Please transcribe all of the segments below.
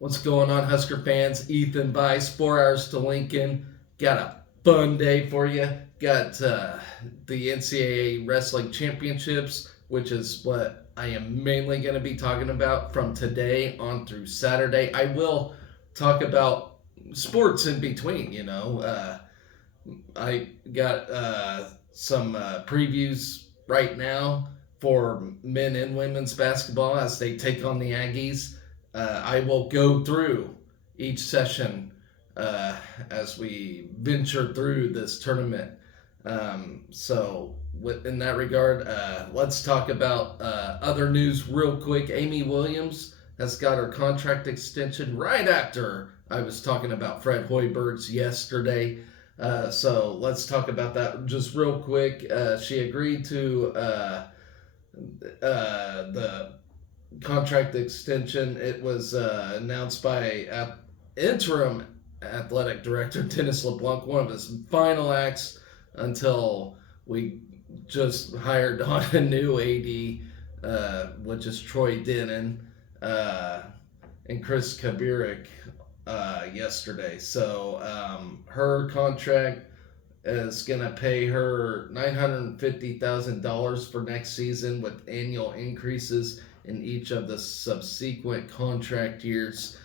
What's going on, Husker fans? Ethan Bice, 4 hours to Lincoln. Got a fun day for you. Got the NCAA Wrestling Championships, which is what I am mainly going to be talking about from today on through Saturday. I will talk about sports in between, I got some previews right now for men and women's basketball as they take on the Aggies. I will go through each session uh, as we venture through this tournament. In that regard, let's talk about other news real quick. Amy Williams has got her contract extension right after I was talking about Fred Hoiberg's yesterday. So let's talk about that just real quick. She agreed to the contract extension. It was announced by interim athletic director Dennis LeBlanc, one of his final acts until we just hired on a new AD, which is Troy Denon and Chris Kabirik yesterday. So her contract is going to pay her $950,000 for next season with annual increases in each of the subsequent contract years.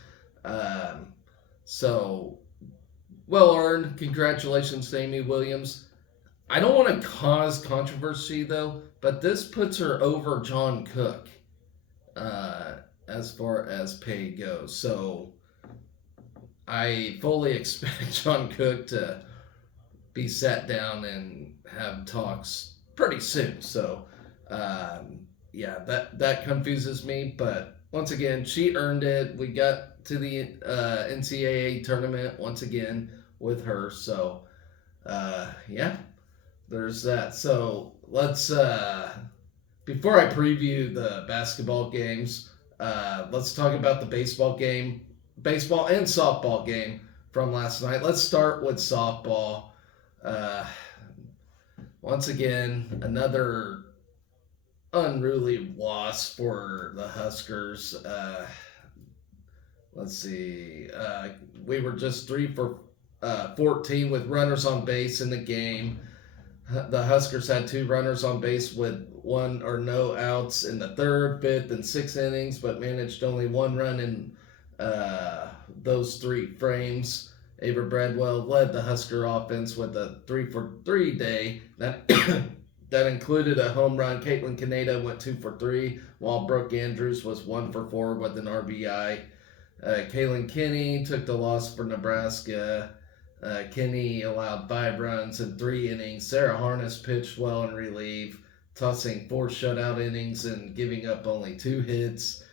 So, well earned. Congratulations to Amy Williams. I don't want to cause controversy though, but this puts her over John Cook as far as pay goes. So, I fully expect John Cook to be sat down and have talks pretty soon. So, yeah, that confuses me. But once again, she earned it. We got to the NCAA tournament once again with her. So, yeah, there's that. So let's before I preview the basketball games, let's talk about the baseball and softball game from last night. Let's start with softball. Once again, another unruly loss for the Huskers. Let's see. We were just 3 for 14 with runners on base in the game. The Huskers had 2 runners on base with 1 or no outs in the 3rd, 5th, and 6th innings, but managed only 1 run in those 3 frames. Ava Bradwell led the Husker offense with a 3 for 3 day. That included a home run. Caitlin Kaneda went 2 for 3, while Brooke Andrews was 1 for 4 with an RBI. Kaylin Kinney took the loss for Nebraska. Kinney allowed 5 runs in 3 innings. Sarah Harness pitched well in relief, tossing 4 shutout innings and giving up only 2 hits.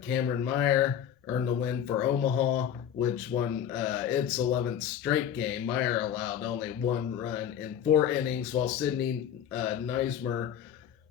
Cameron Meyer earned the win for Omaha, which won its 11th straight game. Meyer allowed only 1 run in 4 innings, while Sydney Neismer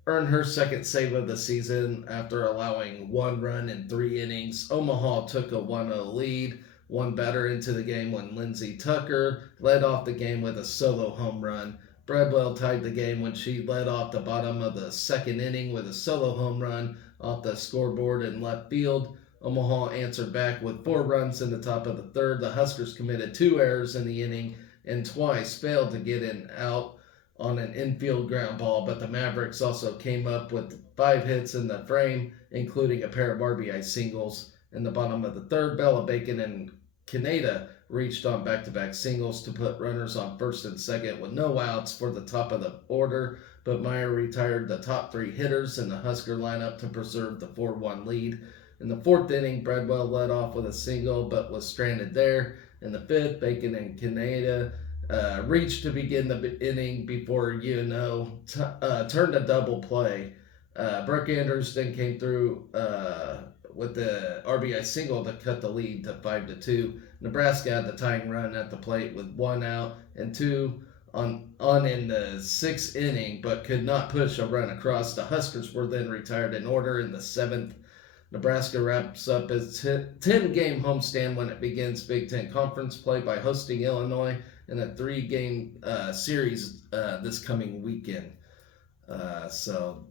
earned her 2nd save of the season after allowing 1 run in 3 innings. Omaha took a 1-0 lead, 1 batter into the game when Lindsey Tucker led off the game with a solo home run. Bradwell tied the game when she led off the bottom of the 2nd inning with a solo home run off the scoreboard in left field. Omaha answered back with 4 runs in the top of the 3rd. The Huskers committed 2 errors in the inning and twice failed to get an out on an infield ground ball, but the Mavericks also came up with 5 hits in the frame, including a pair of RBI singles. In the bottom of the 3rd, Bella Bacon and Kaneda reached on back-to-back singles to put runners on 1st and 2nd with no outs for the top of the order, but Meyer retired the top 3 hitters in the Husker lineup to preserve the 4-1 lead. In the 4th inning, Bradwell led off with a single but was stranded there. In the 5th, Bacon and Kaneda reached to begin the inning before turned a double play. Brooke Andrews then came through with the RBI single to cut the lead to 5-2. Nebraska had the tying run at the plate with 1 out and 2 on in the 6th inning, but could not push a run across. The Huskers were then retired in order in the 7th. Nebraska wraps up its 10-game homestand when it begins Big Ten Conference play by hosting Illinois in a 3-game series this coming weekend. So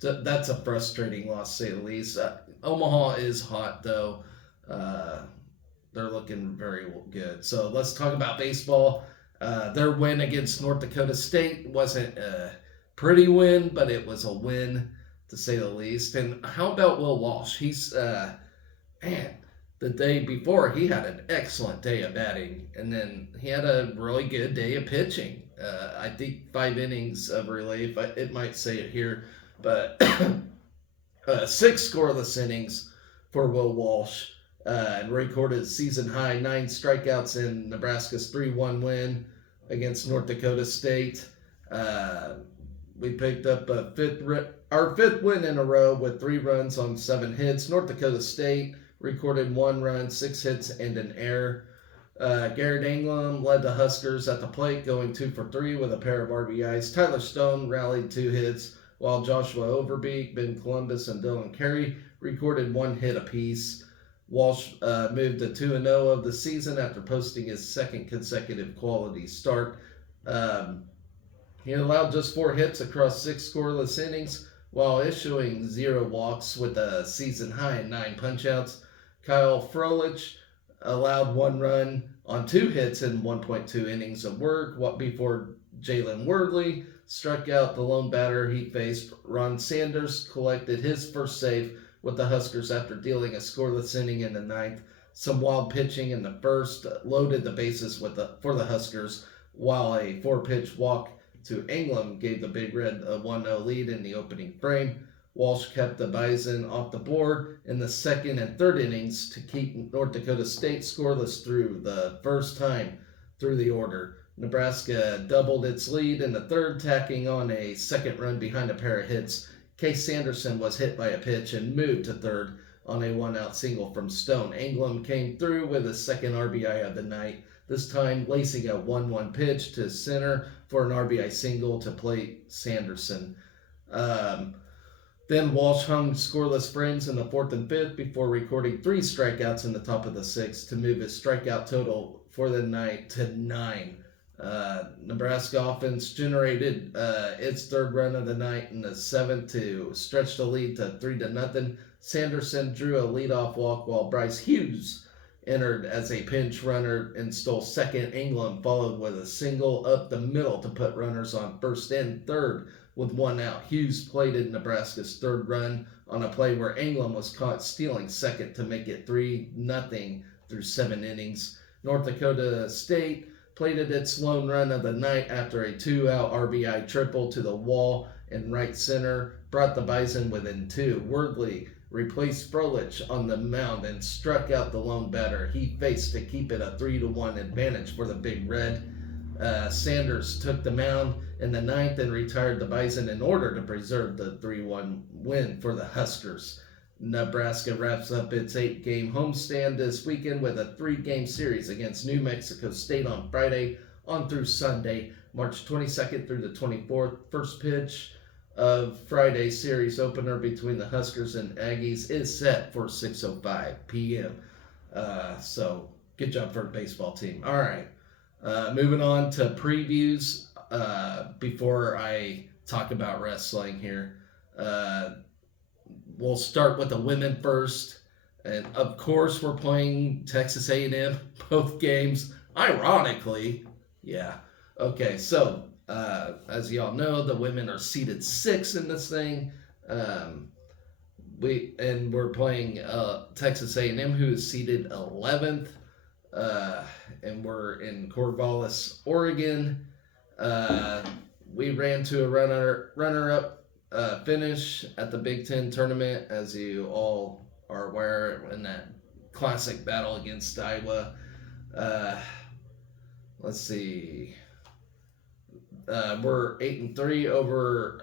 that's a frustrating loss, to say the least. Omaha is hot, though. They're looking very good. So let's talk about baseball. Their win against North Dakota State wasn't a pretty win, but it was a win to say the least. And how about Will Walsh? He's man, the day before he had an excellent day of batting, and then he had a really good day of pitching. I think 5 innings of relief. It might say it here, but 6 scoreless innings for Will Walsh, and recorded season high 9 strikeouts in Nebraska's 3-1 win against North Dakota State. We picked up our fifth win in a row with 3 runs on 7 hits. North Dakota State recorded 1 run, 6 hits, and an error. Garrett Anglam led the Huskers at the plate, going 2 for 3 with a pair of RBIs. Tyler Stone rallied 2 hits, while Joshua Overbeek, Ben Columbus, and Dylan Carey recorded 1 hit apiece. Walsh moved to 2-0 of the season after posting his 2nd consecutive quality start. He allowed just 4 hits across 6 scoreless innings, while issuing 0 walks with a season high 9 punchouts. Kyle Froelich allowed 1 run on 2 hits in 1.2 innings of work before Jalen Wordley struck out the lone batter he faced. Ron Sanders collected his first save with the Huskers after dealing a scoreless inning in the 9th. Some wild pitching in the 1st loaded the bases for the Huskers, while a 4-pitch walk to England gave the Big Red a 1-0 lead in the opening frame. Walsh kept the Bison off the board in the 2nd and 3rd innings to keep North Dakota State scoreless through the first time through the order. Nebraska doubled its lead in the 3rd, tacking on a 2nd run behind a pair of hits. Case Sanderson was hit by a pitch and moved to 3rd on a 1-out single from Stone. England came through with a 2nd RBI of the night, this time lacing a 1-1 pitch to center for an RBI single to plate Sanderson. Then Walsh hung scoreless frames in the 4th and 5th before recording 3 strikeouts in the top of the 6th to move his strikeout total for the night to 9. Nebraska offense generated its 3rd run of the night in the 7th to stretch the lead to 3-0. Sanderson drew a leadoff walk while Bryce Hughes entered as a pinch runner and stole 2nd. England followed with a single up the middle to put runners on 1st and 3rd with 1 out. Hughes plated Nebraska's 3rd run on a play where England was caught stealing 2nd to make it 3-0 through 7 innings. North Dakota State plated its lone run of the night after a 2-out RBI triple to the wall in right center brought the Bison within 2. Wordley replaced Froelich on the mound and struck out the lone batter he faced to keep it a 3-1 advantage for the Big Red. Sanders took the mound in the 9th and retired the Bison in order to preserve the 3-1 win for the Huskers. Nebraska wraps up its 8-game homestand this weekend with a 3-game series against New Mexico State on Friday on through Sunday, March 22nd through the 24th. First pitch of Friday's series opener between the Huskers and Aggies is set for 6:05 p.m. So good job for the baseball team. All right, moving on to previews before I talk about wrestling here. We'll start with the women first, and of course we're playing Texas A&M both games. Ironically, yeah. Okay, so as y'all know, the women are seeded 6 in this thing. We're playing Texas A&M, who is seeded 11th, and we're in Corvallis, Oregon. We ran to a runner-up finish at the Big Ten tournament, as you all are aware, in that classic battle against Iowa. Let's see. We're 8-3 over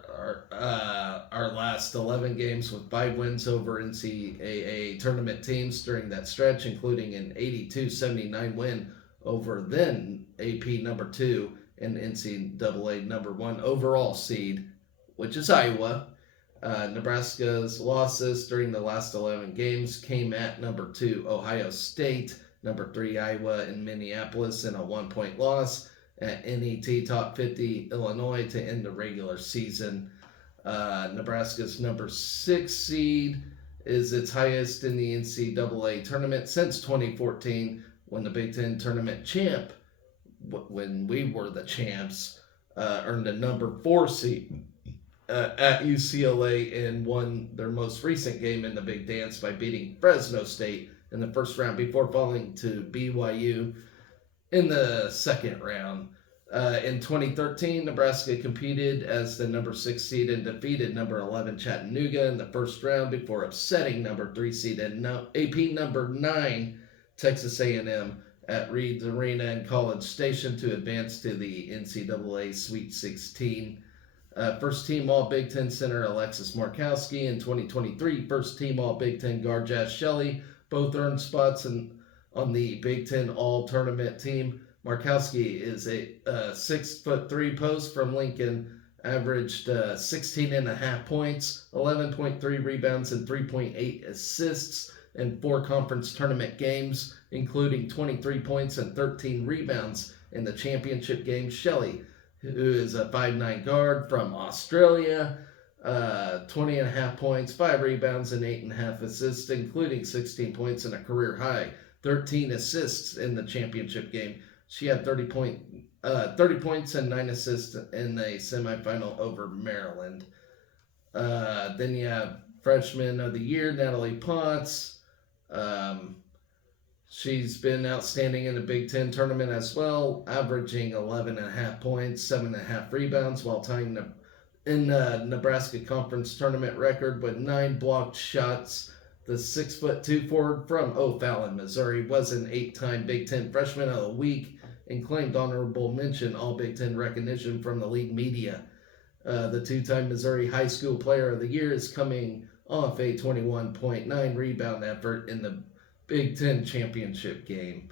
our last 11 games, with 5 wins over NCAA tournament teams during that stretch, including an 82-79 win over then AP number 2 and NCAA number 1 overall seed, which is Iowa. Nebraska's losses during the last 11 games came at number 2 Ohio State, number 3 Iowa, and Minneapolis in a 1-point loss, at NET Top 50 Illinois to end the regular season. Nebraska's number 6 seed is its highest in the NCAA tournament since 2014, when the Big Ten tournament champ, when we were the champs, earned a number 4 seed at UCLA and won their most recent game in the Big Dance by beating Fresno State in the first round before falling to BYU in the second round. In 2013, Nebraska competed as the number 6 seed and defeated number 11 Chattanooga in the first round before upsetting number 3 seed and AP number 9 Texas A&M at Reed's Arena in College Station to advance to the NCAA Sweet 16. First team All Big Ten center Alexis Markowski in 2023. First team All Big Ten guard Jazz Shelley both earned spots on the Big Ten All Tournament team. Markowski is a 6'3" post from Lincoln, averaged 16.5 points, 11.3 rebounds, and 3.8 assists in 4 conference tournament games, including 23 points and 13 rebounds in the championship game. Shelley, who is a 5'9" guard from Australia, 20.5 points, 5 rebounds, and 8.5 assists, including 16 points and a career high 13 assists in the championship game. She had 30 points and 9 assists in the semifinal over Maryland. Then you have Freshman of the Year, Natalie Potts. She's been outstanding in the Big Ten tournament as well, averaging 11.5 points, 7.5 rebounds, while tying in the Nebraska Conference tournament record with 9 blocked shots. The 6'2" forward from O'Fallon, Missouri, was an 8-time Big Ten Freshman of the Week and claimed honorable mention All Big Ten recognition from the league media. The 2-time Missouri High School Player of the Year is coming off a 21.9 rebound effort in the Big Ten championship game.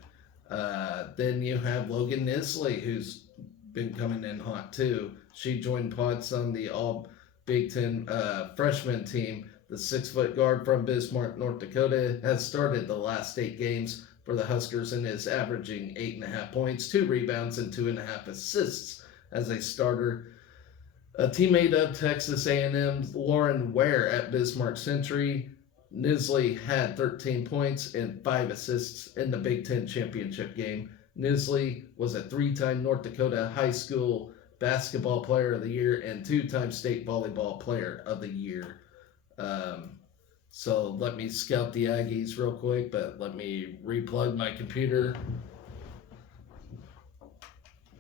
Then you have Logan Nisley, who's been coming in hot too. She joined Potts on the All Big Ten freshman team. The 6-foot guard from Bismarck, North Dakota, has started the last 8 games for the Huskers and is averaging 8.5 points, 2 rebounds, and 2.5 assists as a starter. A teammate of Texas A&M's Lauren Ware at Bismarck Century, Nisley had 13 points and 5 assists in the Big Ten championship game. Nisley was a 3-time North Dakota High School Basketball Player of the Year and 2-time State Volleyball Player of the Year. So let me scout the Aggies real quick, but let me replug my computer.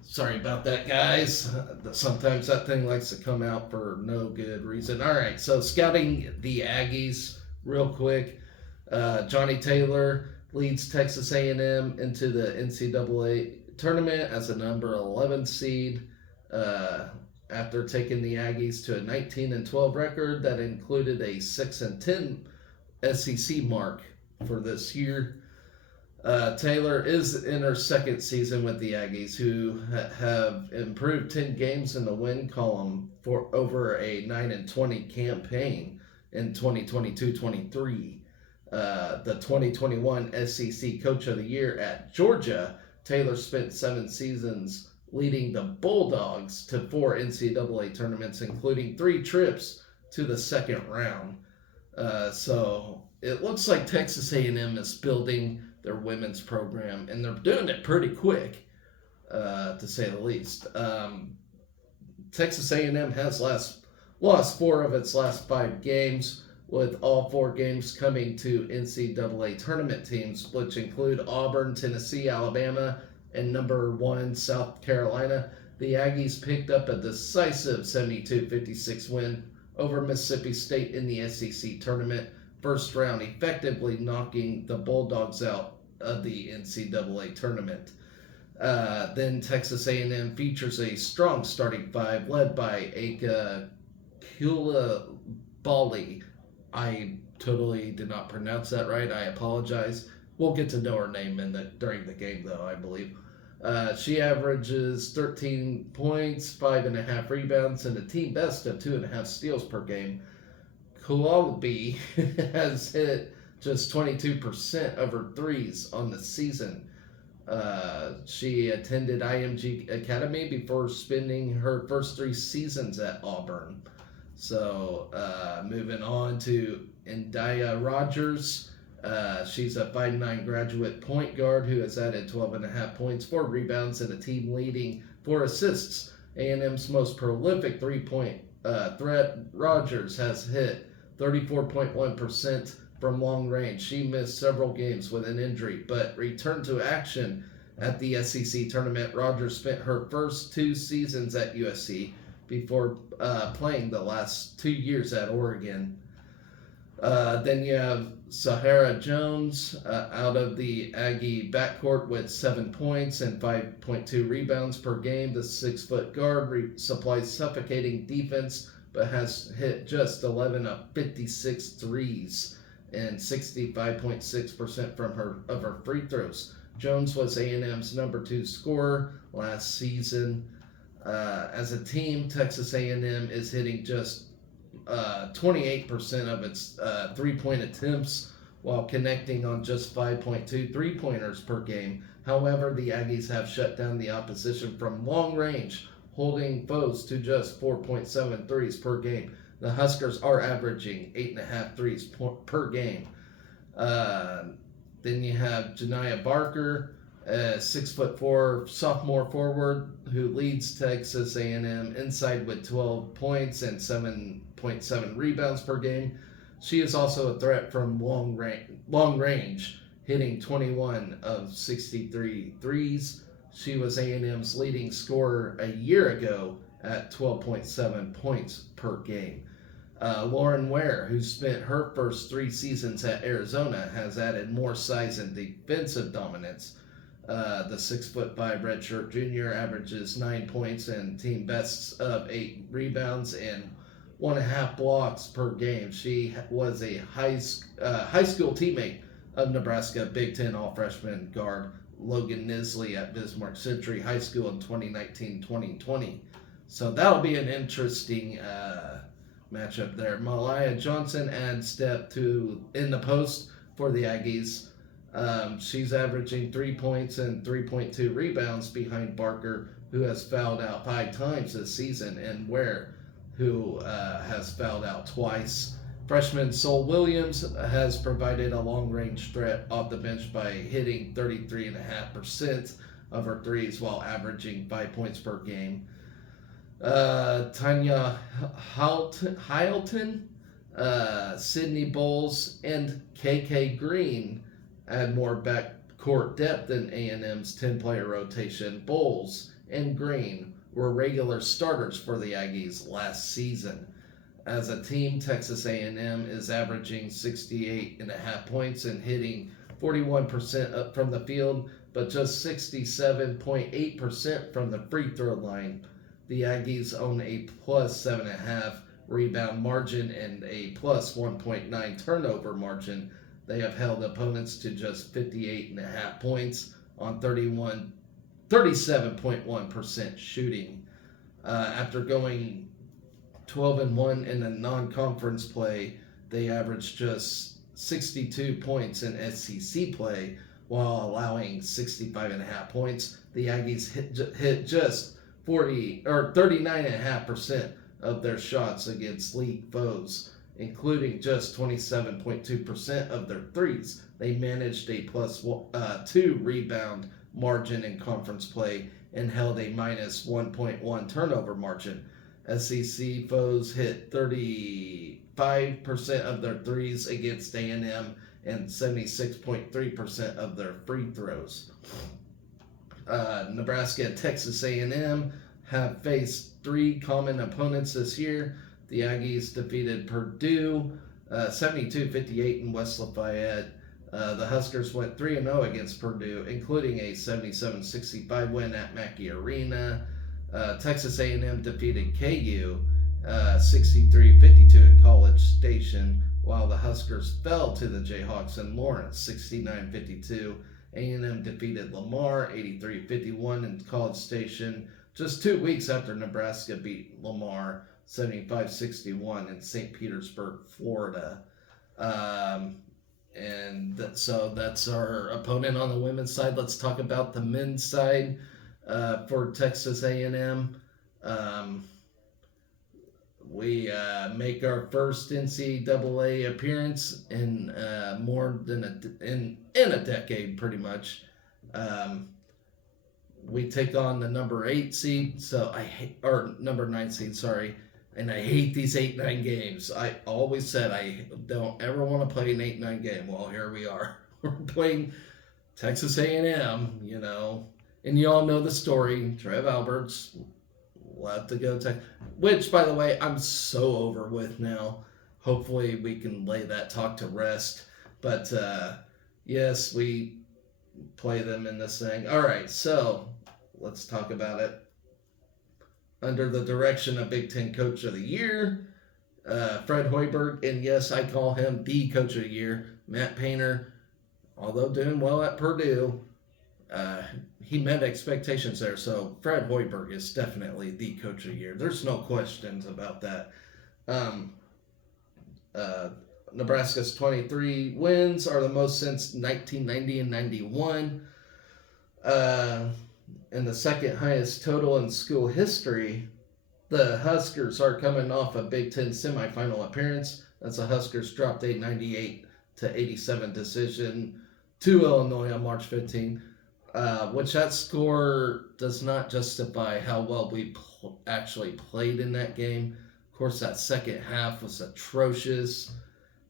Sorry about that, guys. Sometimes that thing likes to come out for no good reason. All right, so scouting the Aggies real quick. Johnny Taylor leads Texas A&M into the NCAA tournament as a number 11 seed. After taking the Aggies to a 19-12 record that included a 6-10 SEC mark for this year. Taylor is in her second season with the Aggies, who have improved 10 games in the win column for over a 9-20 campaign in 2022-23. The 2021 SEC Coach of the Year at Georgia, Taylor spent 7 seasons leading the Bulldogs to 4 NCAA tournaments, including 3 trips to the second round. So it looks like Texas A&M is building their women's program, and they're doing it pretty quick, to say the least. Texas A&M has lost 4 of its last 5 games, with all 4 games coming to NCAA tournament teams, which include Auburn, Tennessee, Alabama, and number 1 South Carolina. The Aggies picked up a decisive 72-56 win over Mississippi State in the SEC tournament first round, effectively knocking the Bulldogs out of the NCAA tournament. Then Texas A&M features a strong starting 5 led by Aka Coulibaly. I totally did not pronounce that right. I apologize. We'll get to know her name during the game, though, I believe. She averages 13 points, 5.5 rebounds, and a team best of 2.5 steals per game. Coulibaly has hit just 22% of her threes on the season. She attended IMG Academy before spending her first 3 seasons at Auburn. So moving on to India Rogers. She's a 5'9" graduate point guard who has added 12.5 points, 4 rebounds, and a team leading 4 assists. A&M's most prolific three-point threat, Rogers has hit 34.1% from long range. She missed several games with an injury, but returned to action at the SEC tournament. Rogers spent her first 2 seasons at USC before playing the last 2 years at Oregon. Then you have Sahara Jones out of the Aggie backcourt with 7 points and 5.2 rebounds per game. The 6-foot guard supplies suffocating defense, but has hit just 11 of 56 threes and 65.6% from her free throws. Jones was A&M's number 2 scorer last season. As a team, Texas A&M is hitting just 28% of its 3-point attempts while connecting on just 5.2 3-pointers per game. However, the Aggies have shut down the opposition from long range, holding foes to just 4.7 threes per game. The Huskers are averaging 8.5 threes per game. Then you have Janiah Barker, a 6'4" sophomore forward who leads Texas A&M inside with 12 points and 7.7 rebounds per game. She is also a threat from long range, hitting 21 of 63 threes. She was A&M's leading scorer a year ago at 12.7 points per game. Lauren Ware, who spent her first 3 seasons at Arizona, has added more size and defensive dominance. The 6'5" redshirt junior averages 9 points and team bests of 8 rebounds and 1.5 blocks per game. She was a high school teammate of Nebraska Big Ten All-Freshman guard Logan Nisley at Bismarck Century High School in 2019-2020. So that'll be an interesting matchup there. Malaya Johnson adds depth in the post for the Aggies. She's averaging 3 points and 3.2 rebounds behind Barker, who has fouled out 5 times this season, and Ware, who has fouled out twice. Freshman Sol Williams has provided a long-range threat off the bench by hitting 33.5% of her threes while averaging 5 points per game. Tanya Hylton, Sydney Bowles, and KK Green add more backcourt depth than A&M's 10-player rotation. Bowles and Green were regular starters for the Aggies last season. As a team, Texas A&M is averaging 68.5 points and hitting 41% up from the field, but just 67.8% from the free throw line. The Aggies own a plus 7.5 rebound margin and a plus 1.9 turnover margin. They have held opponents to just 58.5 points on 37.1% shooting. After going 12-1 in the non-conference play, they averaged just 62 points in SEC play while allowing 65.5 points. The Aggies hit just 39.5% of their shots against league foes, including just 27.2% of their threes. They managed a plus 2 rebound margin in conference play and held a minus 1.1 turnover margin. SEC foes hit 35% of their threes against A&M and 76.3% of their free throws. Nebraska and Texas A&M have faced 3 common opponents this year. The Aggies defeated Purdue 72-58 in West Lafayette. The Huskers went 3-0 against Purdue, including a 77-65 win at Mackey Arena. Texas A&M defeated KU 63-52 in College Station, while the Huskers fell to the Jayhawks in Lawrence 69-52. A&M defeated Lamar 83-51 in College Station just 2 weeks after Nebraska beat Lamar 75-61 in St. Petersburg, Florida. So that's our opponent on the women's side. Let's talk about the men's side for Texas A&M. we make our first NCAA appearance in more than in a decade, pretty much. Um, we take on the number 8 seed, so I hate, or number 9 seed, sorry, and I hate these 8-9 games. I always said I don't ever want to play an 8-9 game. Well, here we are. We're playing Texas A&M, and you all know the story. Trev Alberts left to go to, which, by the way, I'm so over with now. Hopefully, we can lay that talk to rest. But yes, we play them in this thing. All right, so let's talk about it. Under the direction of Big Ten Coach of the Year, Fred Hoiberg, and yes, I call him the Coach of the Year. Matt Painter, although doing well at Purdue, he met expectations there. So Fred Hoiberg is definitely the Coach of the Year. There's no questions about that. Nebraska's 23 wins are the most since 1990 and 91. And the second highest total in school history. The Huskers are coming off a Big Ten semifinal appearance. That's the Huskers dropped a 98-87 decision to Illinois on March 15, which that score does not justify how well we actually played in that game. Of course, that second half was atrocious.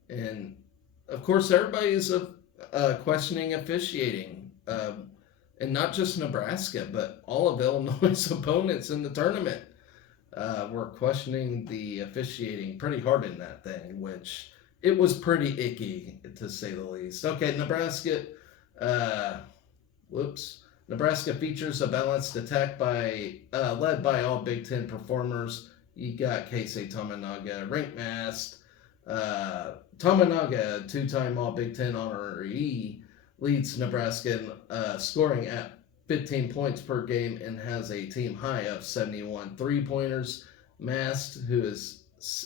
And, of course, everybody is questioning officiating. And not just Nebraska, but all of Illinois' opponents in the tournament were questioning the officiating pretty hard in that thing, which it was pretty icky, to say the least. Okay, Nebraska features a balanced attack led by all Big Ten performers. You got Keisei Tominaga, ranked mast. Tominaga, two-time All Big Ten honoree, leads Nebraska in scoring at 15 points per game and has a team high of 71 three-pointers. Mast, who is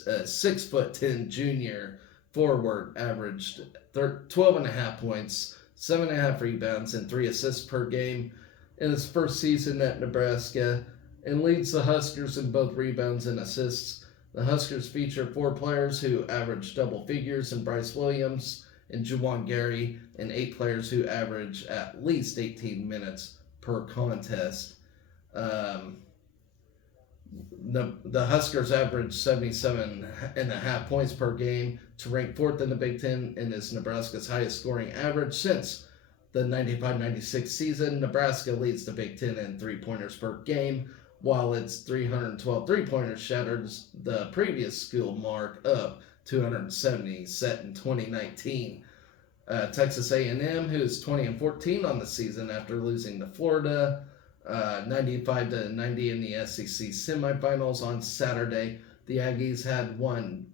a 6'10" junior forward, averaged 12.5 points, 7.5 rebounds, and 3 assists per game in his first season at Nebraska, and leads the Huskers in both rebounds and assists. The Huskers feature 4 players who average double figures in Bryce Williams and Juwan Gary, and 8 players who average at least 18 minutes per contest. The Huskers average 77.5 points per game to rank 4th in the Big Ten and is Nebraska's highest scoring average since the 95-96 season. Nebraska leads the Big Ten in three-pointers per game, while its 312 three-pointers shatters the previous school mark of 270 set in 2019. Texas A&M, who is 20-14 on the season after losing to Florida, 95-90 in the SEC semifinals on Saturday. The Aggies had won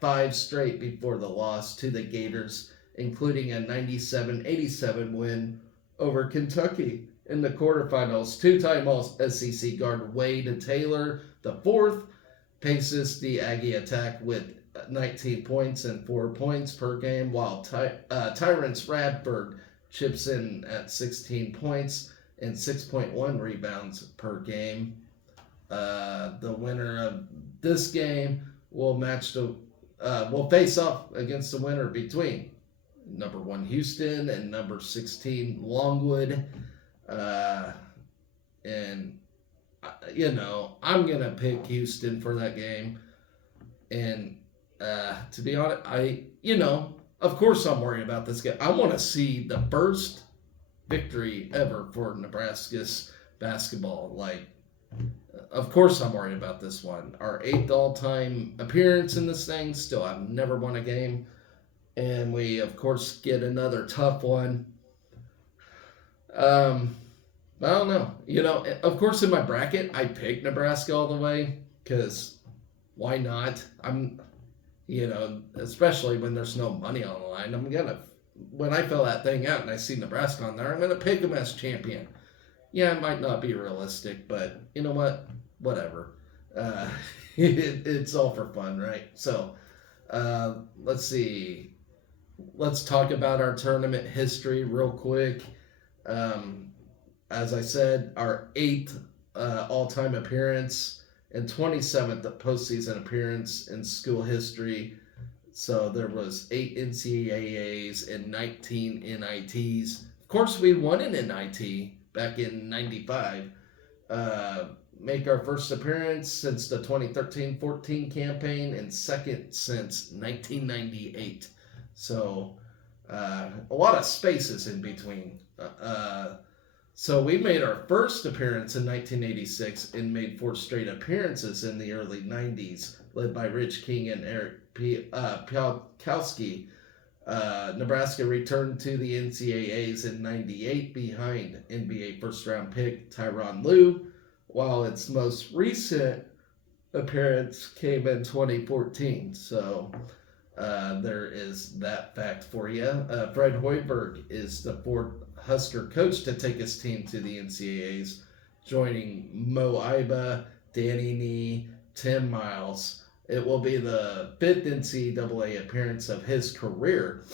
5 straight before the loss to the Gators, including a 97-87 win over Kentucky in the quarterfinals. Two-time All-SEC guard Wade Taylor, the fourth, paces the Aggie attack with 19 points and 4 points per game, while Tyrance Radford chips in at 16 points and 6.1 rebounds per game. The winner of this game will face off against the winner between number 1 Houston and number 16 Longwood. And I'm gonna pick Houston for that game. And to be honest, of course I'm worried about this game. I want to see the first victory ever for Nebraska's basketball. Of course I'm worried about this one. Our 8th all-time appearance in this thing. Still, I've never won a game. And we, of course, get another tough one. I don't know. Of course, in my bracket, I picked Nebraska all the way because why not? Especially when there's no money on the line, when I fill that thing out and I see Nebraska on there, I'm going to pick them as champion. Yeah, it might not be realistic, but you know what? Whatever. It's all for fun, right? So, let's see. Let's talk about our tournament history real quick. As I said, our 8th all-time appearance and 27th postseason appearance in school history. So there was 8 NCAAs and 19 NITs. Of course, we won an NIT back in '95. Uh, make our first appearance since the 2013-14 campaign and second since 1998. So a lot of spaces in between. So we made our first appearance in 1986 and made 4 straight appearances in the early 90s, led by Rich King and Eric Pialkowski. Nebraska returned to the NCAAs in '98 behind NBA first-round pick Tyronn Lue, while its most recent appearance came in 2014. So there is that fact for you. Fred Hoiberg is the 4th Husker coach to take his team to the NCAAs, joining Mo Iba, Danny Nee, Tim Miles. It will be the 5th NCAA appearance of his career,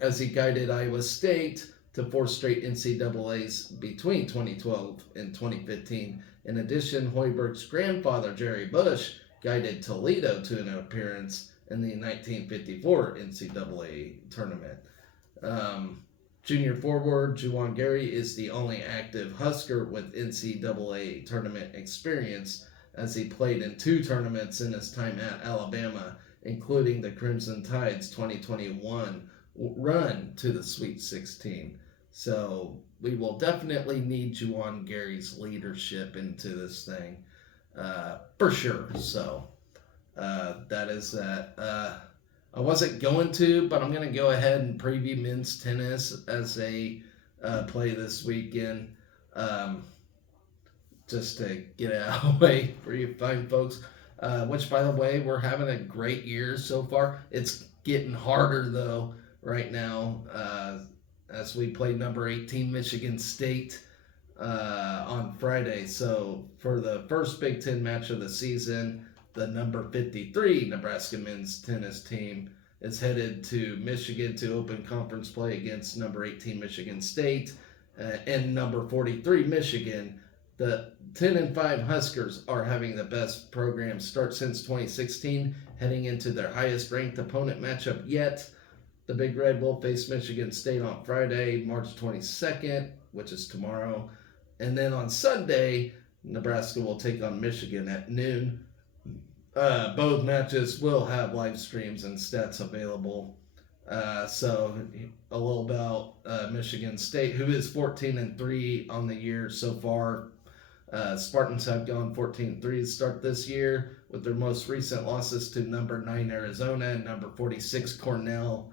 as he guided Iowa State to 4 straight NCAAs between 2012 and 2015. In addition, Hoiberg's grandfather, Jerry Bush, guided Toledo to an appearance in the 1954 NCAA tournament. Junior forward Juwan Gary is the only active Husker with NCAA tournament experience, as he played in 2 tournaments in his time at Alabama, including the Crimson Tide's 2021 run to the Sweet 16. So we will definitely need Juwan Gary's leadership into this thing, for sure. So that is that. I wasn't going to, but I'm going to go ahead and preview men's tennis as they play this weekend, just to get it out of the way for you fine folks. Which, by the way, we're having a great year so far. It's getting harder, though, right now, as we play number 18 Michigan State on Friday. So for the first Big Ten match of the season, the number 53 Nebraska men's tennis team is headed to Michigan to open conference play against number 18 Michigan State and number 43 Michigan. The 10-5 Huskers are having the best program start since 2016, heading into their highest ranked opponent matchup yet. The Big Red will face Michigan State on Friday, March 22nd, which is tomorrow. And then on Sunday, Nebraska will take on Michigan at noon. Both matches will have live streams and stats available. So a little about Michigan State, who is 14-3 on the year so far. Spartans have gone 14-3 to start this year, with their most recent losses to number 9 Arizona and number 46 Cornell.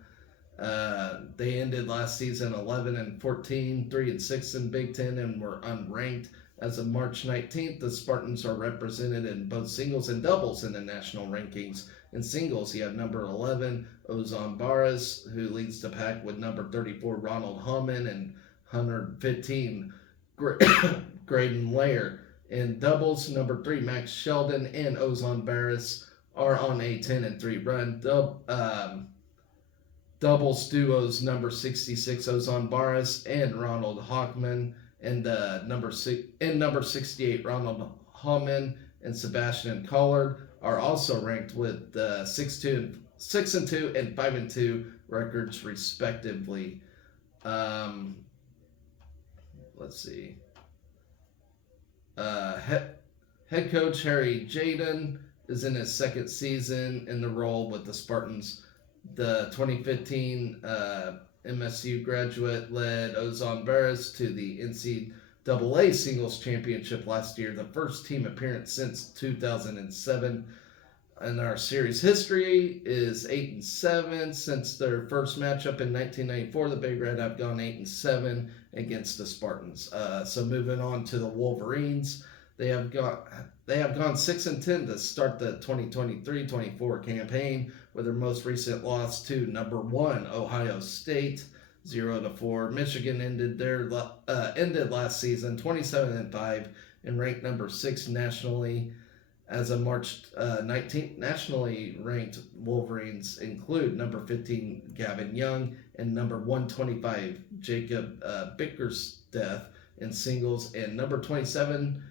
They ended last season 11-14, 3-6 in Big Ten, and were unranked. As of March 19th, the Spartans are represented in both singles and doubles in the national rankings. In singles, you have number 11, Ozan Barras, who leads the pack with number 34, Ronald Hallman, and 115, Graydon Lair. In doubles, number 3, Max Sheldon and Ozan Barras are on a 10-3 run. Doubles duos, number 66, Ozan Barras and Ronald Hockman, and number 68, Ronald Hallman and Sebastian Collard are also ranked with 6-2 and 5-2 records respectively. Let's see. Head coach Harry Jaden is in his 2nd season in the role with the Spartans. The 2015 MSU graduate led Ozan Barras to the NCAA Singles Championship last year, the first team appearance since 2007. And our series history is 8-7 since their first matchup in 1994. The Big Red have gone 8-7 against the Spartans. So moving on to the Wolverines, they have gone 6-10 to start the 2023-24 campaign, with their most recent loss to number 1 Ohio State, 0-4. Michigan ended last season 27-5 and ranked number 6 nationally. As of March 19th, nationally ranked Wolverines include number 15 Gavin Young and number 125 Jacob Bickerstaff in singles, and number 27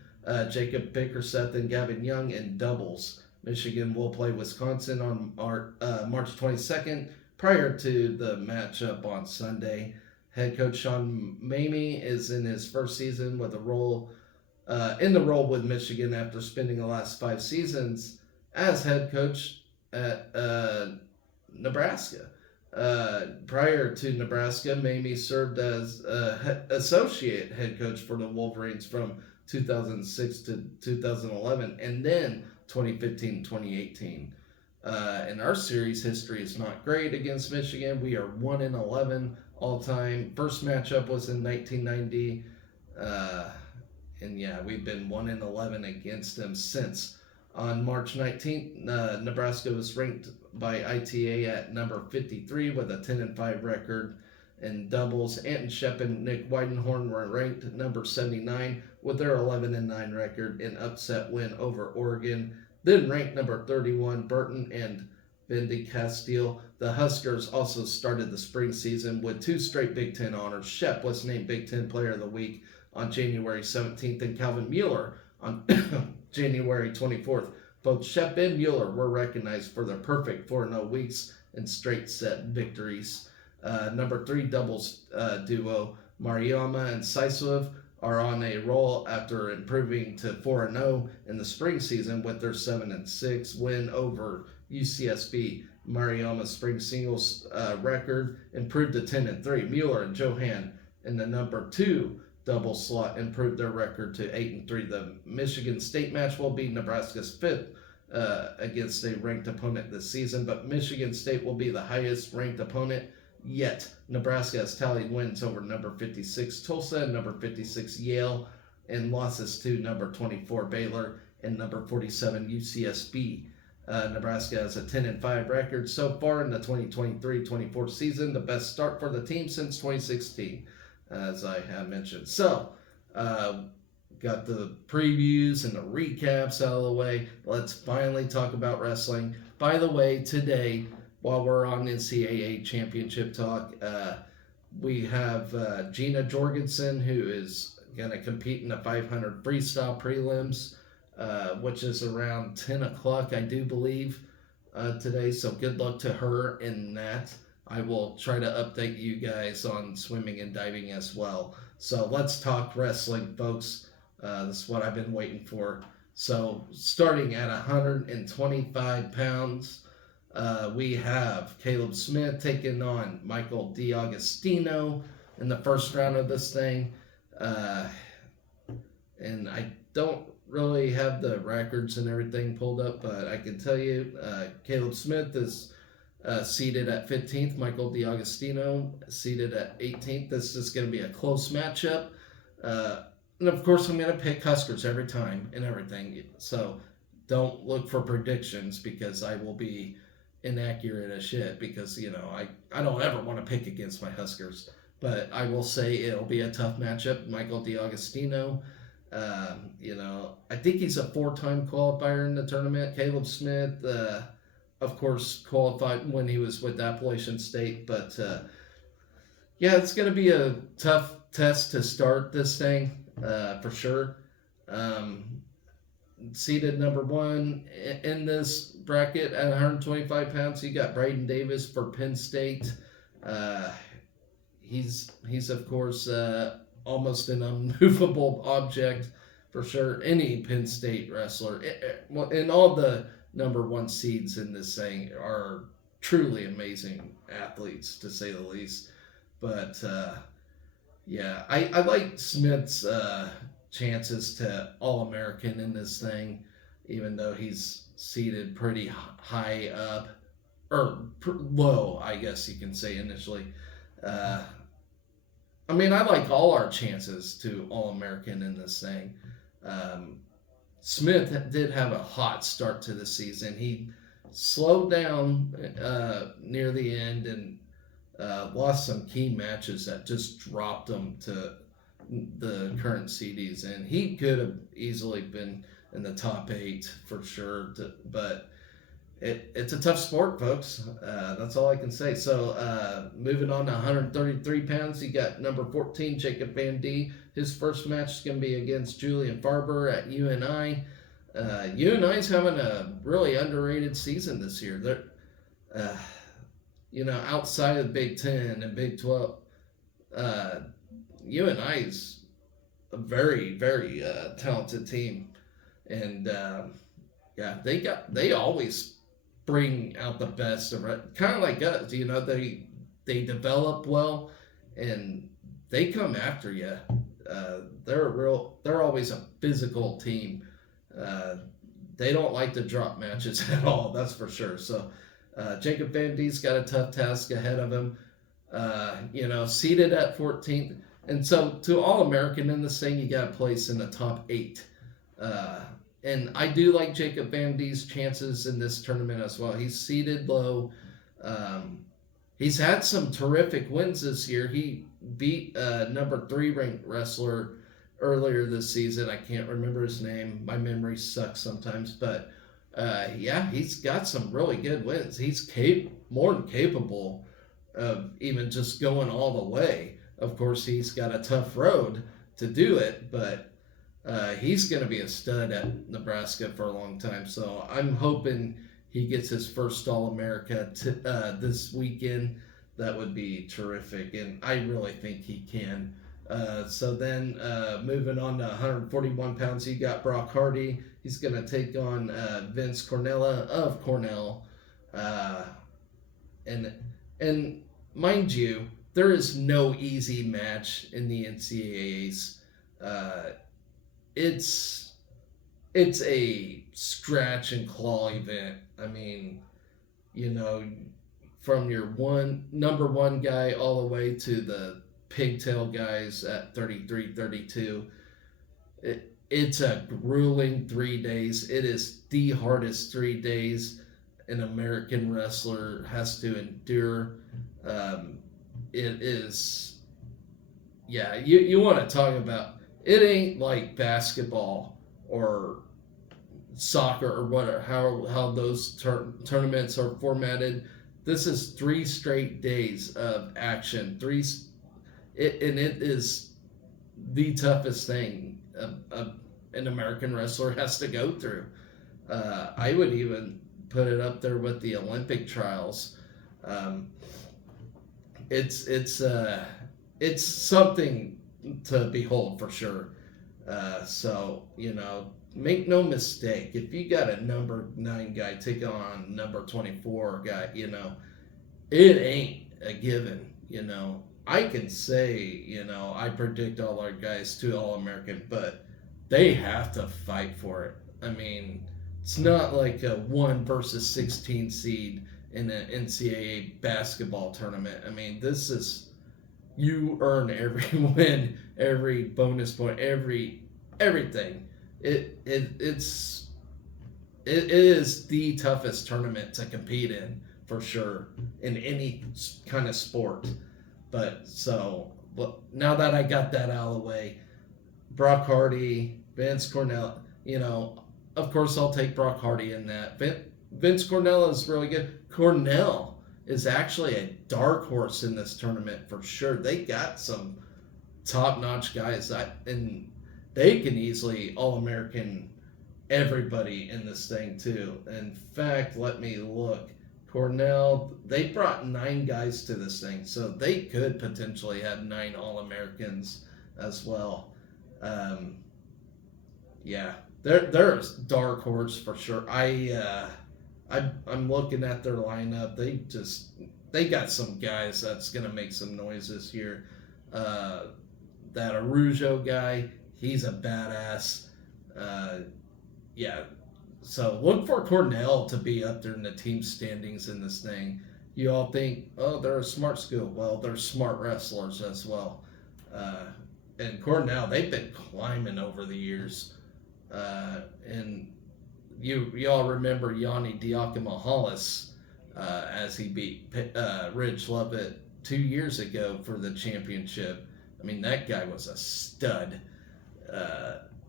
Jacob Bickerseth and Gavin Young in doubles. Michigan will play Wisconsin on March 22nd prior to the matchup on Sunday. Head coach Sean Mamie is in his first season with a role in the role with Michigan after spending the last 5 seasons as head coach at Nebraska. Prior to Nebraska, Mamie served as associate head coach for the Wolverines from 2006 to 2011, and then 2015-2018. And our series history is not great against Michigan. We are 1-11 all time. First matchup was in 1990. And yeah, we've been 1-11 against them since. On March 19th, Nebraska was ranked by ITA at number 53 with a 10-5 record in doubles. Anton Shep and Nick Weidenhorn were ranked number 79 with their 11-9 record in upset win over Oregon. Then ranked number 31, Burton and Vindy Castile. The Huskers also started the spring season with 2 straight Big Ten honors. Shep was named Big Ten Player of the Week on January 17th, and Calvin Mueller on January 24th. Both Shep and Mueller were recognized for their perfect 4-0 weeks and straight set victories. Number 3 doubles duo Mariama and Saisov are on a roll after improving to 4-0 in the spring season with their 7-6 win over UCSB. Mariama's spring singles record improved to 10-3. Mueller and Johan in the number 2 double slot improved their record to 8-3. The Michigan State match will be Nebraska's 5th against a ranked opponent this season, but Michigan State will be the highest ranked opponent yet. Nebraska has tallied wins over number 56 Tulsa and number 56 Yale, and losses to number 24 Baylor and number 47 UCSB. Nebraska has a 10-5 record so far in the 2023-24 season, the best start for the team since 2016, as I have mentioned. So, got the previews and the recaps out of the way. Let's finally talk about wrestling. By the way, today, while we're on NCAA championship talk, we have Gina Jorgensen, who is going to compete in the 500 freestyle prelims, which is around 10 o'clock, I do believe, today. So good luck to her in that. I will try to update you guys on swimming and diving as well. So let's talk wrestling, folks. This is what I've been waiting for. So starting at 125 pounds, we have Caleb Smith taking on Michael D'Agostino in the first round of this thing. And I don't really have the records and everything pulled up, but I can tell you Caleb Smith is seated at 15th. Michael D'Agostino seated at 18th. This is going to be a close matchup. And of course, I'm going to pick Huskers every time and everything. So don't look for predictions because I will be inaccurate as shit because, you know, I don't ever want to pick against my Huskers. But I will say it'll be a tough matchup. Michael D'Agostino, you know, I think he's a 4-time qualifier in the tournament. Caleb Smith, of course, qualified when he was with Appalachian State. But, yeah, it's going to be a tough test to start this thing, for sure. Seated number 1 in this bracket at 125 pounds, you got Braden Davis for Penn State. He's of course almost an unmovable object for sure. Any Penn State wrestler, and all the number 1 seeds in this thing are truly amazing athletes, to say the least. But yeah, I like Smith's chances to All-American in this thing, even though he's seated pretty high up, or low, I guess you can say initially. I mean, I like all our chances to All-American in this thing. Smith did have a hot start to the season. He slowed down near the end and lost some key matches that just dropped him to the current CDs, and he could have easily been in the top 8 for sure. But it's a tough sport, folks. That's all I can say. So, moving on to 133 pounds, you got number 14, Jacob Van D. His first match is going to be against Julian Farber at UNI. UNI's having a really underrated season this year. They're, uh, outside of the Big Ten and Big 12, UNI's a very, very talented team. And yeah, they always bring out the best of it. Kind of like us, they develop well, and they come after you. They're always a physical team. Uh, they don't like to drop matches at all. That's for sure. So Jacob Van D's got a tough task ahead of him. Seated at 14th, and so to All American in this thing, you got to place in the top 8. Uh, and I do like Jacob Van D's chances in this tournament as well. He's seated low. Um, he's had some terrific wins this year. He beat number 3 ranked wrestler earlier this season. I can't remember his name. My memory sucks sometimes, but yeah, he's got some really good wins. He's more than capable of even just going all the way. Of course, he's got a tough road to do it, but he's going to be a stud at Nebraska for a long time. So I'm hoping he gets his first All-America this weekend. That would be terrific, and I really think he can. So then moving on to 141 pounds, you got Brock Hardy. He's going to take on Vince Cornella of Cornell. And mind you, there is no easy match in the NCAAs. It's a scratch and claw event. I mean, from your number one guy all the way to the pigtail guys at 33, 32. It's a grueling 3 days. It is the hardest 3 days an American wrestler has to endure. It is, yeah, you want to talk about, it ain't like basketball or soccer or whatever, how those tournaments are formatted. This is 3 straight days of action. And it is the toughest thing an American wrestler has to go through. I would even put it up there with the Olympic trials. It's something to behold for sure. So make no mistake, if you got a number 9 guy take on number 24 guy, it ain't a given. I can say, I predict all our guys to All-American, but they have to fight for it. I mean, it's not like a 1 versus 16 seed in an NCAA basketball tournament. I mean, this is, you earn every win, every bonus point, everything. It is the toughest tournament to compete in, for sure, in any kind of sport. But now that I got that out of the way, Brock Hardy, Vince Cornell, of course I'll take Brock Hardy in that. Vince Cornell is really good. Cornell is actually a dark horse in this tournament for sure. They got some top-notch guys, and they can easily All-American everybody in this thing too. In fact, let me look. Cornell, they brought 9 guys to this thing, so they could potentially have 9 All-Americans as well. Yeah, they're a dark horse for sure. I'm looking at their lineup. They got some guys that's gonna make some noise this year. That Arujo guy, he's a badass. Yeah. So look for Cornell to be up there in the team standings in this thing. You all think, oh, they're a smart school. Well, they're smart wrestlers as well. And Cornell, they've been climbing over the years. And you all remember Yanni Diakomahalis as he beat Ridge Lovett 2 years ago for the championship. I mean, that guy was a stud.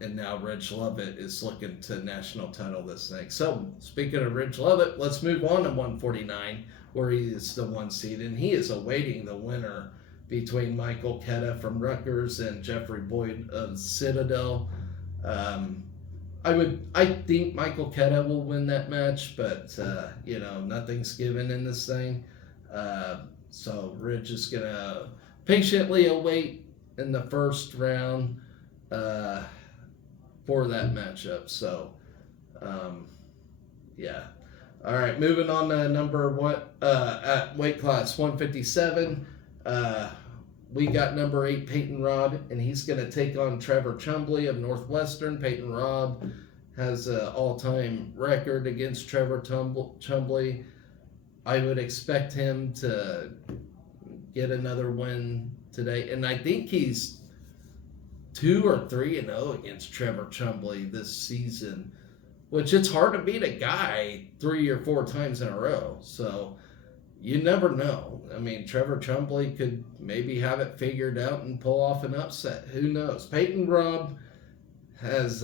and now Rich Lovett is looking to national title this thing. So speaking of Rich Lovett, let's move on to 149, where he is the one seed, and he is awaiting the winner between Michael Ketta from Rutgers and Jeffrey Boyd of Citadel. Um, I think Michael Ketta will win that match, but nothing's given in this thing. So Ridge is gonna patiently await in the first round for that matchup. So, yeah. All right, moving on to number one at weight class 157. We got number 8 Peyton Robb, and he's going to take on Trevor Chumbley of Northwestern. Peyton Robb has an all-time record against Trevor Chumbley. I would expect him to get another win today, and I think he's 2 or 3-0 against Trevor Chumbley this season, which it's hard to beat a guy 3 or 4 times in a row. So you never know. I mean, Trevor Chumbley could maybe have it figured out and pull off an upset. Who knows? Peyton Robb has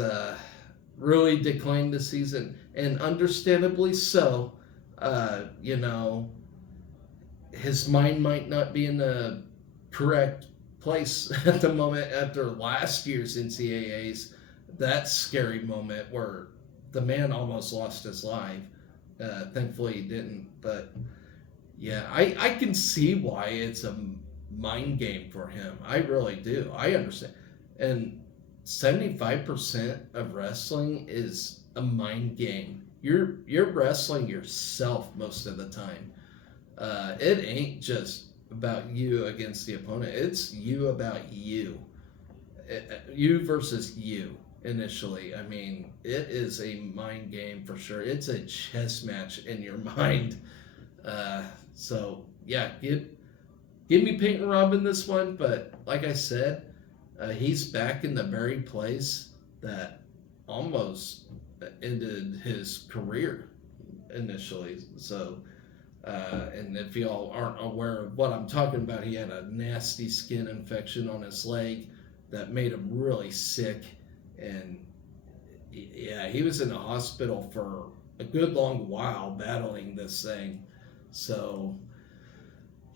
really declined this season, and understandably so. His mind might not be in the correct place at the moment after last year's NCAAs. That scary moment where the man almost lost his life. Thankfully he didn't. But yeah, I can see why it's a mind game for him. I really do. I understand. And 75% of wrestling is a mind game. You're wrestling yourself most of the time. It ain't just about you against the opponent. It's you about you. You versus you initially. I mean, it is a mind game for sure. It's a chess match in your mind. So, yeah, give me Peyton Robb in this one. But like I said, he's back in the very place that almost ended his career initially. So, and if y'all aren't aware of what I'm talking about, he had a nasty skin infection on his leg that made him really sick. And yeah, he was in the hospital for a good long while battling this thing. So,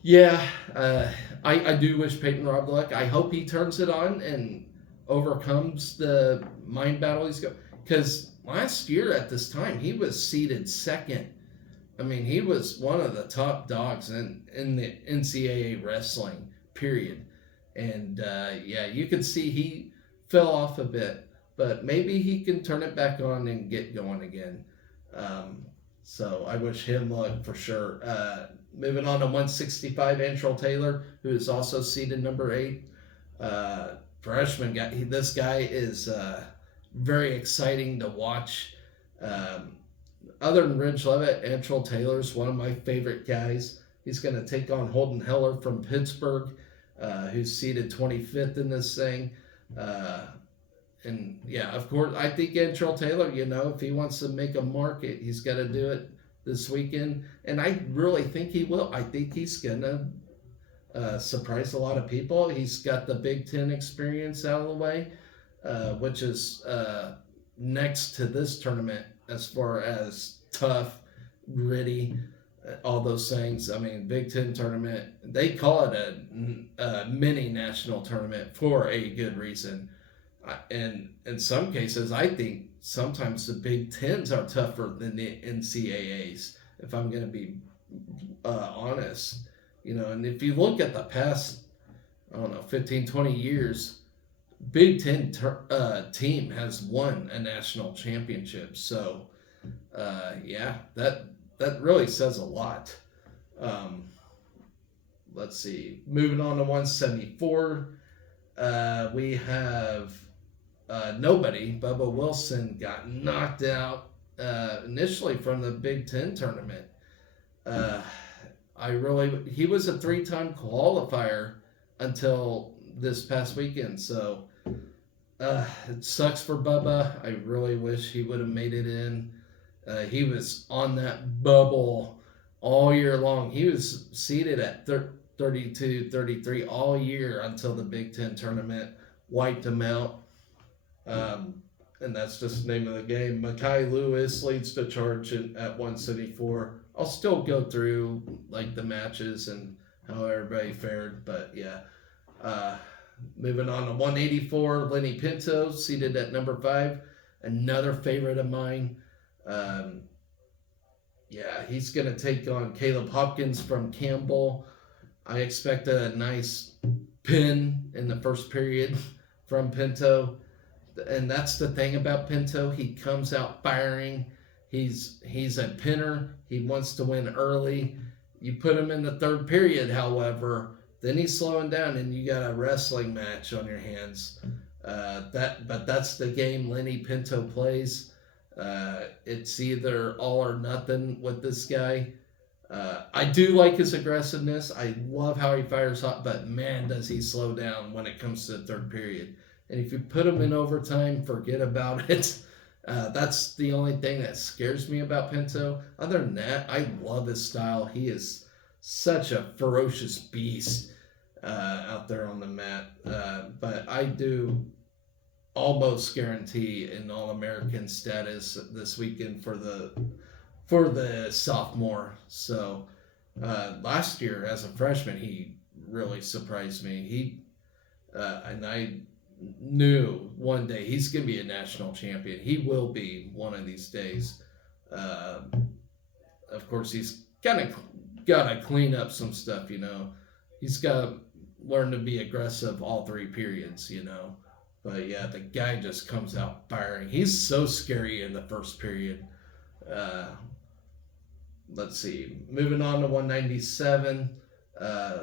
yeah, I do wish Peyton Robb luck. I hope he turns it on and overcomes the mind battle he's got. Because last year at this time, he was seeded second. I mean, he was one of the top dogs in the NCAA wrestling, period. And, yeah, you can see he fell off a bit. But maybe he can turn it back on and get going again. So I wish him luck for sure. Moving on to 165, Antrell Taylor, who is also seeded number 8. Freshman guy. This guy is very exciting to watch. Other than Ridge Levitt, Antrell Taylor is one of my favorite guys. He's going to take on Holden Heller from Pittsburgh, who's seeded 25th in this thing. And yeah, of course, I think Antrell Taylor, if he wants to make a market, he's got to do it this weekend. And I really think he will. I think he's going to surprise a lot of people. He's got the Big Ten experience out of the way, which is next to this tournament as far as tough, gritty, all those things. I mean, Big Ten tournament, they call it a mini national tournament for a good reason. And in some cases, I think sometimes the Big Tens are tougher than the NCAAs, if I'm going to be honest. And if you look at the past, 15, 20 years, Big Ten team has won a national championship. So, yeah, that really says a lot. Let's see. Moving on to 174, we have nobody. Bubba Wilson got knocked out initially from the Big Ten tournament. He was a 3-time qualifier until this past weekend. So it sucks for Bubba. I really wish he would have made it in. He was on that bubble all year long. He was seated at 32, 33 all year until the Big Ten tournament wiped him out. Um, and that's just the name of the game. Makai Lewis leads the charge at 174. I'll still go through like the matches and how everybody fared, but yeah. Uh, Moving on to 184, Lenny Pinto, seated at number 5. Another favorite of mine. Um, yeah, he's going to take on Caleb Hopkins from Campbell. I expect a nice pin in the first period from Pinto. And that's the thing about Pinto. He comes out firing. He's a pinner. He wants to win early. You put him in the third period, however, then he's slowing down, and you got a wrestling match on your hands. But that's the game Lenny Pinto plays. It's either all or nothing with this guy. I do like his aggressiveness. I love how he fires hot, but man, does he slow down when it comes to the third period. And if you put him in overtime, forget about it. That's the only thing that scares me about Pinto. Other than that, I love his style. He is such a ferocious beast out there on the mat. But I do almost guarantee an All-American status this weekend for the sophomore. So last year as a freshman, he really surprised me. And I knew one day he's going to be a national champion. He will be one of these days. Of course, he's kind of got to clean up some stuff, He's got to learn to be aggressive all 3 periods, But yeah, the guy just comes out firing. He's so scary in the first period. Let's see. Moving on to 197.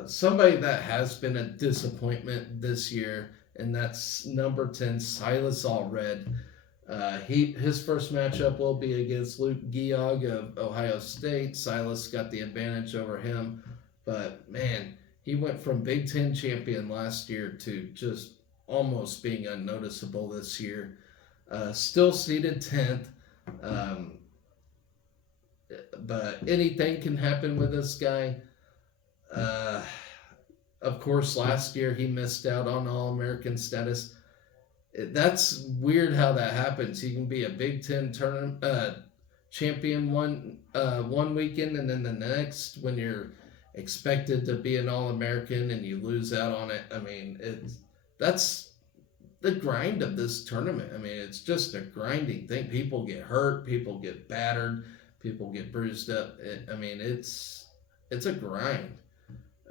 Somebody that has been a disappointment this year, and that's number 10, Silas Allred. His first matchup will be against Luke Geog of Ohio State. Silas got the advantage over him, but man, he went from Big Ten champion last year to just almost being unnoticeable this year. Still seated 10th, but anything can happen with this guy. Of course, last year he missed out on All-American status. That's weird how that happens. You can be a Big Ten tournament champion one weekend, and then the next, when you're expected to be an All-American and you lose out on it. I mean, that's the grind of this tournament. I mean, it's just a grinding thing. People get hurt, people get battered, people get bruised up. It's a grind.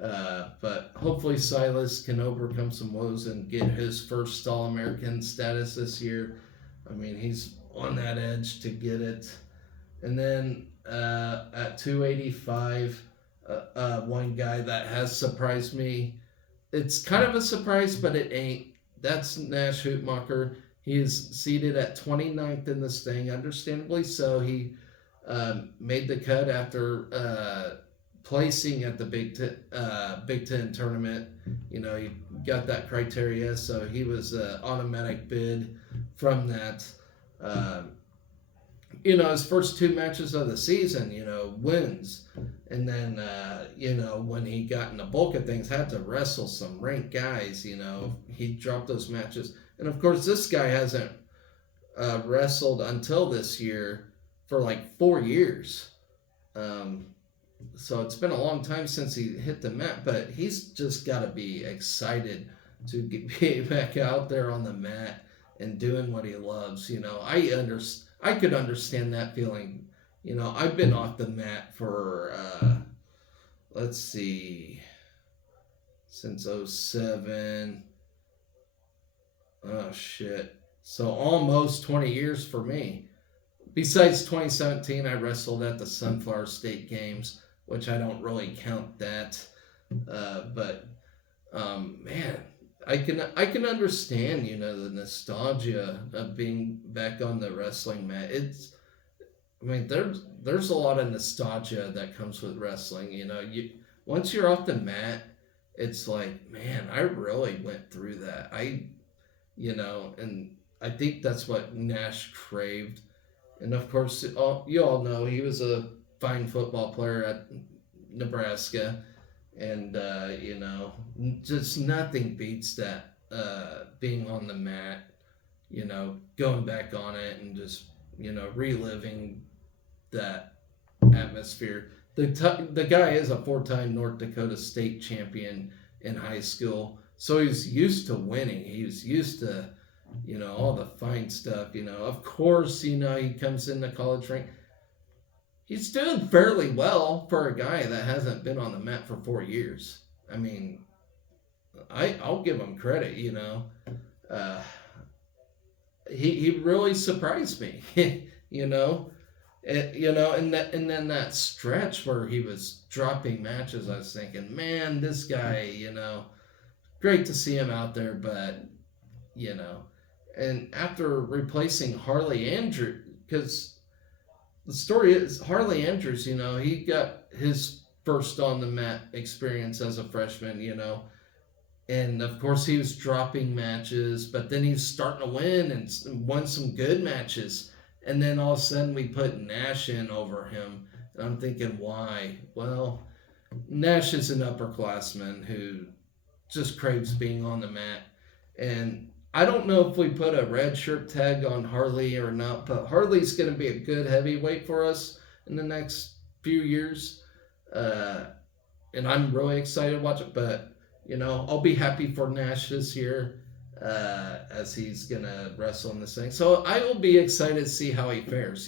But hopefully Silas can overcome some woes and get his first All-American status this year. I mean, he's on that edge to get it. And then at 285, one guy that has surprised me. It's kind of a surprise, but it ain't. That's Nash Hootmacher. He is seated at 29th in this thing, understandably so. He made the cut after placing at the Big Ten tournament. He got that criteria, so he was an automatic bid from that. His first 2 matches of the season, wins. And then, when he got in the bulk of things, had to wrestle some ranked guys, he dropped those matches. And of course, this guy hasn't wrestled until this year for like 4 years. So it's been a long time since he hit the mat, but he's just got to be excited to be back out there on the mat and doing what he loves. I could understand that feeling. I've been off the mat for, let's see, since 07. Oh, shit. So almost 20 years for me. Besides 2017, I wrestled at the Sunflower State Games, which I don't really count that. Man, I can understand, the nostalgia of being back on the wrestling mat. There's a lot of nostalgia that comes with wrestling. Once you're off the mat, it's like, man, I really went through that. And I think that's what Nash craved. And of course, you all know he was a fine football player at Nebraska. And, just nothing beats that, being on the mat, going back on it and just, reliving that atmosphere. The guy is a 4-time North Dakota state champion in high school, so he's used to winning. He's used to, all the fine stuff. Of course, he comes in the college rank. He's doing fairly well for a guy that hasn't been on the mat for 4 years. I mean, I'll give him credit. Uh, he really surprised me. And then that stretch where he was dropping matches, I was thinking, man, this guy, great to see him out there, but and after replacing Harley Andrews, because the story is Harley Andrews, he got his first on the mat experience as a freshman, and of course he was dropping matches, but then he was starting to win and won some good matches. And then all of a sudden we put Nash in over him. And I'm thinking, why? Well, Nash is an upperclassman who just craves being on the mat. And I don't know if we put a red shirt tag on Harley or not, but Harley's going to be a good heavyweight for us in the next few years. And I'm really excited to watch it. But, I'll be happy for Nash this year. As he's gonna wrestle in this thing, so I will be excited to see how he fares.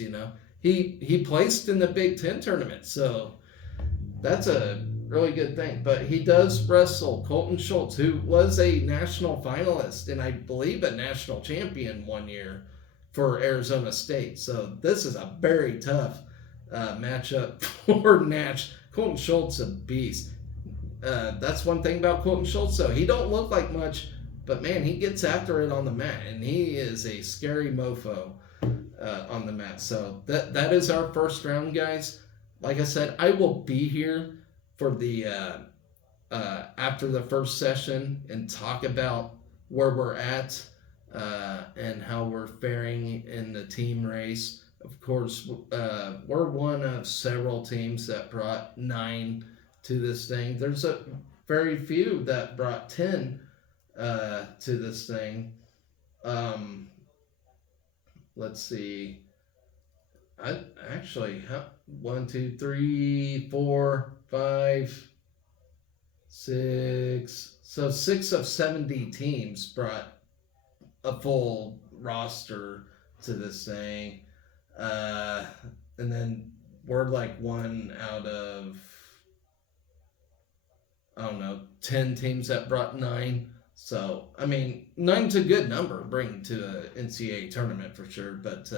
He placed in the Big Ten tournament, so that's a really good thing. But he does wrestle Colton Schultz, who was a national finalist and I believe a national champion one year for Arizona State. So this is a very tough matchup for Nash. Colton Schultz, a beast. That's one thing about Colton Schultz, though. He don't look like much. But man, he gets after it on the mat, and he is a scary mofo on the mat. So that is our first round, guys. Like I said, I will be here for the after the first session and talk about where we're at and how we're faring in the team race. Of course, we're one of several teams that brought 9 to this thing. There's a very few that brought 10. To this thing. Let's see. I actually 1, 2, 3, 4, 5, 6. So 6 of 70 teams brought a full roster to this thing. And then we're like one out of 10 teams that brought 9. So, 9's a good number bring to an NCAA tournament for sure. But,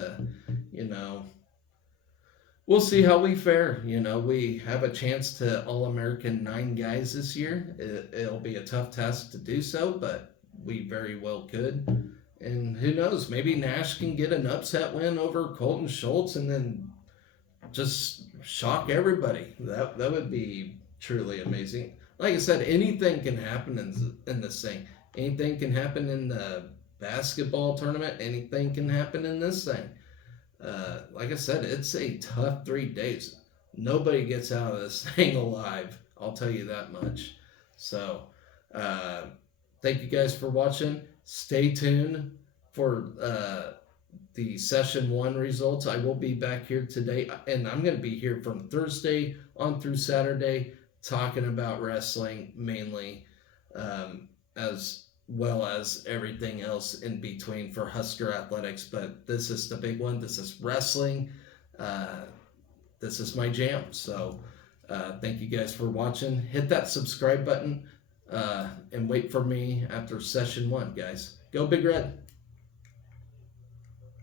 we'll see how we fare. We have a chance to All-American 9 guys this year. It'll be a tough task to do so, but we very well could. And who knows, maybe Nash can get an upset win over Colton Schultz and then just shock everybody. That would be truly amazing. Like I said, anything can happen in this thing. Anything can happen in the basketball tournament. Anything can happen in this thing. Like I said, it's a tough 3 days. Nobody gets out of this thing alive. I'll tell you that much. So, thank you guys for watching. Stay tuned for the session 1 results. I will be back here today, and I'm going to be here from Thursday on through Saturday, talking about wrestling mainly, as well as everything else in between for Husker Athletics. But this is the big one. This is wrestling. This is my jam. So thank you guys for watching. Hit that subscribe button and wait for me after session 1, guys. Go Big Red.